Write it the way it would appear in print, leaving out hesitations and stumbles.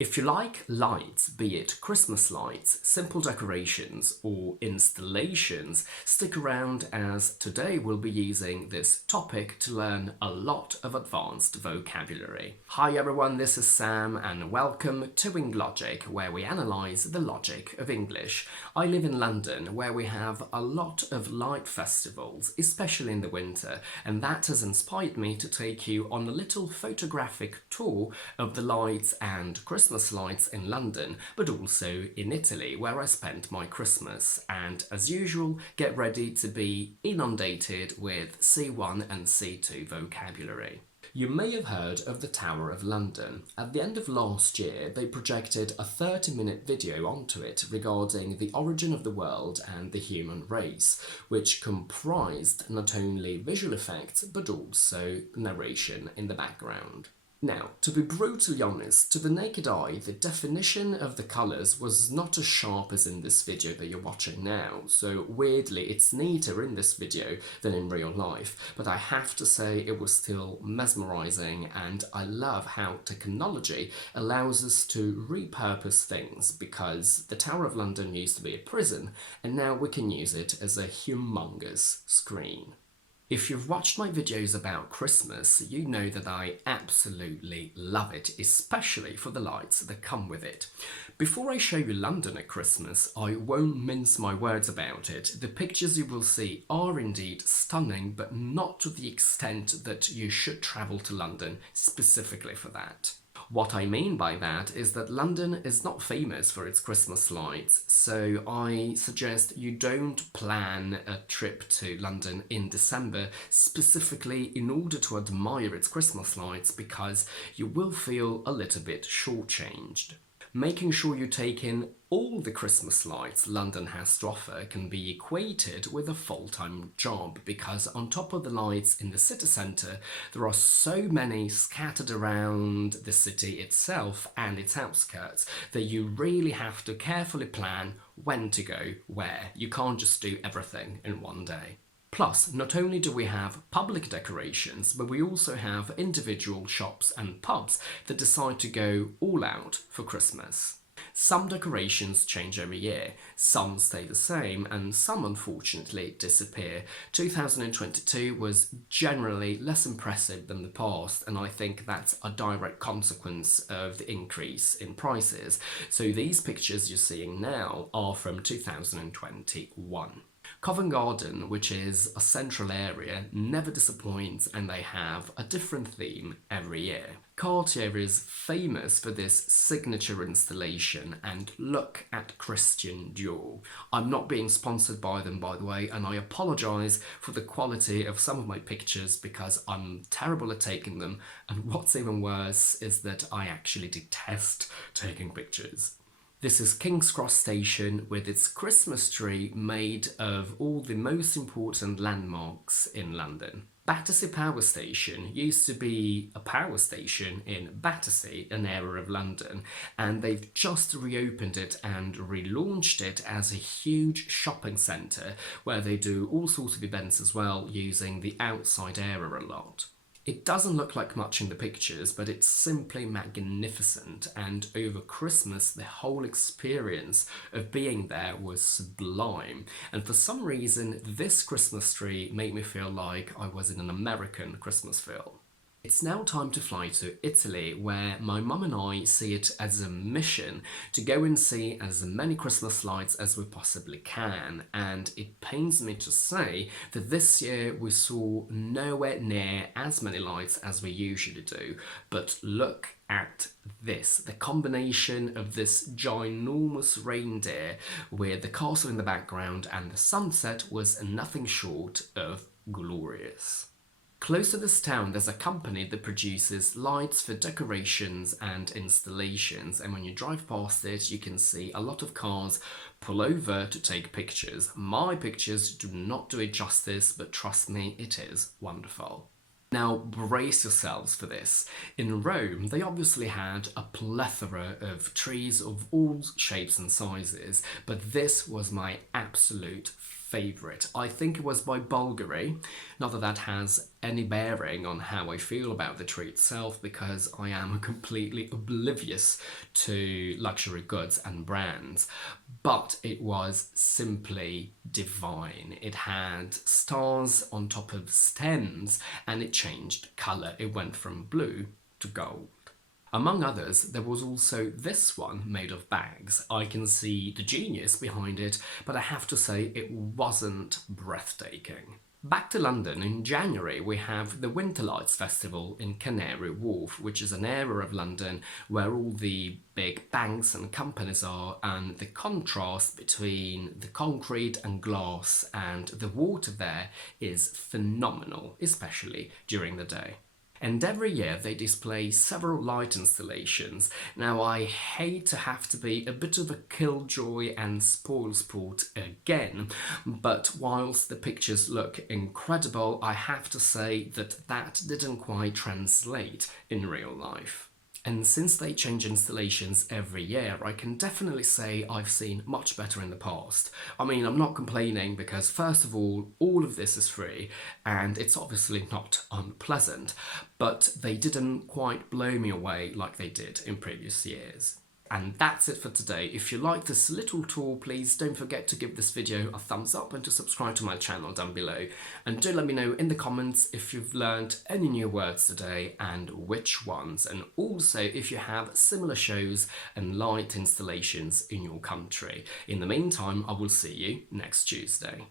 If you like lights, be it Christmas lights, simple decorations or installations, stick around as today we'll be using this topic to learn a lot of advanced vocabulary. Hi everyone, this is Sam and welcome to Logic, where we analyse the logic of English. I live in London where we have a lot of light festivals, especially in the winter, and that has inspired me to take you on a little photographic tour of the lights and Christmas lights in London, but also in Italy, where I spent my Christmas. And as usual, get ready to be inundated with C1 and C2 vocabulary. You may have heard of the Tower of London. At the end of last year, they projected a 30-minute video onto it regarding the origin of the world and the human race, which comprised not only visual effects but also narration in the background. Now, to be brutally honest, to the naked eye, the definition of the colours was not as sharp as in this video that you're watching now, so weirdly it's neater in this video than in real life, but I have to say it was still mesmerising, and I love how technology allows us to repurpose things, because the Tower of London used to be a prison, and now we can use it as a humongous screen. If you've watched my videos about Christmas, you know that I absolutely love it, especially for the lights that come with it. Before I show you London at Christmas, I won't mince my words about it. The pictures you will see are indeed stunning, but not to the extent that you should travel to London specifically for that. What I mean by that is that London is not famous for its Christmas lights, so I suggest you don't plan a trip to London in December specifically in order to admire its Christmas lights, because you will feel a little bit shortchanged. Making sure you take in all the Christmas lights London has to offer can be equated with a full-time job, because on top of the lights in the city centre, there are so many scattered around the city itself and its outskirts that you really have to carefully plan when to go where. You can't just do everything in one day. Plus, not only do we have public decorations, but we also have individual shops and pubs that decide to go all out for Christmas. Some decorations change every year, some stay the same, and some unfortunately disappear. 2022 was generally less impressive than the past, and I think that's a direct consequence of the increase in prices. So these pictures you're seeing now are from 2021. Covent Garden, which is a central area, never disappoints, and they have a different theme every year. Cartier is famous for this signature installation, and look at Christian Dior. I'm not being sponsored by them, by the way, and I apologise for the quality of some of my pictures because I'm terrible at taking them, and what's even worse is that I actually detest taking pictures. This is King's Cross Station with its Christmas tree made of all the most important landmarks in London. Battersea Power Station used to be a power station in Battersea, an area of London, and they've just reopened it and relaunched it as a huge shopping centre where they do all sorts of events as well, using the outside area a lot. It doesn't look like much in the pictures, but it's simply magnificent, and over Christmas the whole experience of being there was sublime, and for some reason this Christmas tree made me feel like I was in an American Christmas film. It's now time to fly to Italy, where my mum and I see it as a mission to go and see as many Christmas lights as we possibly can, and it pains me to say that this year we saw nowhere near as many lights as we usually do. But look at this, the combination of this ginormous reindeer with the castle in the background and the sunset was nothing short of glorious. Close to this town there's a company that produces lights for decorations and installations, and when you drive past it you can see a lot of cars pull over to take pictures. My pictures do not do it justice, but trust me, it is wonderful. Now brace yourselves for this. In Rome, they obviously had a plethora of trees of all shapes and sizes, but this was my absolute favourite. I think it was by Bulgari. Not that that has any bearing on how I feel about the tree itself, because I am completely oblivious to luxury goods and brands, but it was simply divine. It had stars on top of stems and it changed colour. It went from blue to gold. Among others, there was also this one made of bags. I can see the genius behind it, but I have to say it wasn't breathtaking. Back to London, in January we have the Winter Lights Festival in Canary Wharf, which is an area of London where all the big banks and companies are, and the contrast between the concrete and glass and the water there is phenomenal, especially during the day. And every year they display several light installations. Now, I hate to have to be a bit of a killjoy and spoilsport again, but whilst the pictures look incredible, I have to say that that didn't quite translate in real life. And since they change installations every year, I can definitely say I've seen much better in the past. I mean, I'm not complaining because, first of all of this is free and it's obviously not unpleasant, but they didn't quite blow me away like they did in previous years. And that's it for today. If you like this little tour, please don't forget to give this video a thumbs up and to subscribe to my channel down below. And do let me know in the comments if you've learned any new words today and which ones. And also if you have similar shows and light installations in your country. In the meantime, I will see you next Tuesday.